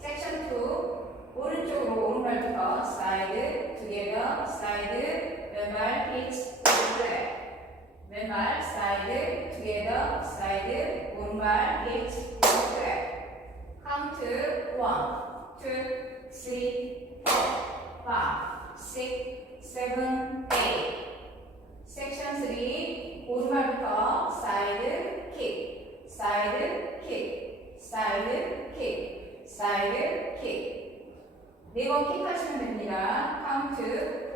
섹션 2 오른쪽으로 오른발부터 사이드 투게더 사이드 왼발 히치 플랫 왼발 사이드 투게더 사이드 오른발 히치 플랫 카운트 1, 2, 3, 4, 5, 6, 7, 8 섹션 3 오른발부터 사이드 킥 사이드 킥 사이드 킥 사이드 킥 4번 킥 하시면 됩니다. 카운트 1,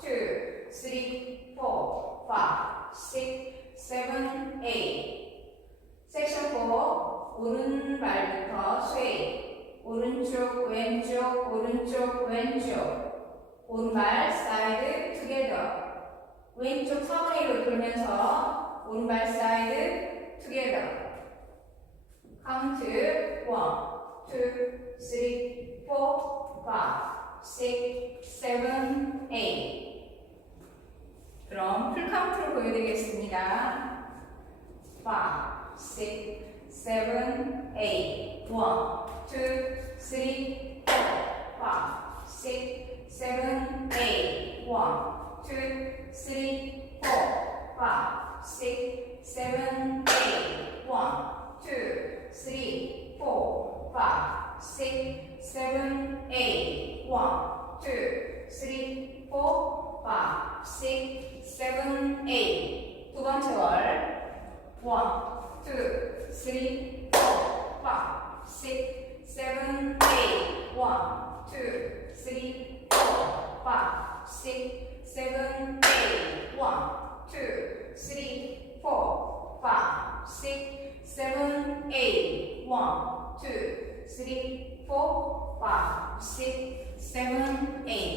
2, 3, 4, 5, 6, 7, 8 섹션 4 오른발부터 스웨이 오른쪽 왼쪽 오른쪽 왼쪽 오른발 사이드 투게더 왼쪽 4분의 1로 돌면서 오른발 사이드 투게더 카운트 1, 2, 3, 4, 5, 6, 7, 8 그럼 풀카운트로 보여드리겠습니다. 5, 6, 7, 8 1, 2, 3, 4, 5, 6, 7, 8 1, 2, 3, 4, 5, 6, 7, 8 1, 2, 3, 4, 5, 6, 7, 8 1, 2, 3, 4, 5, 6, 7, 8 두 번째 월 1, 2, 3, 4, 5, 6, 7, 8 1, 2, 3, 4, 5, 6, 7, 8 1, 2, 3, 4, 5, 6, 7, 8 1, 2, 3, 4, 5, 6, 7, 8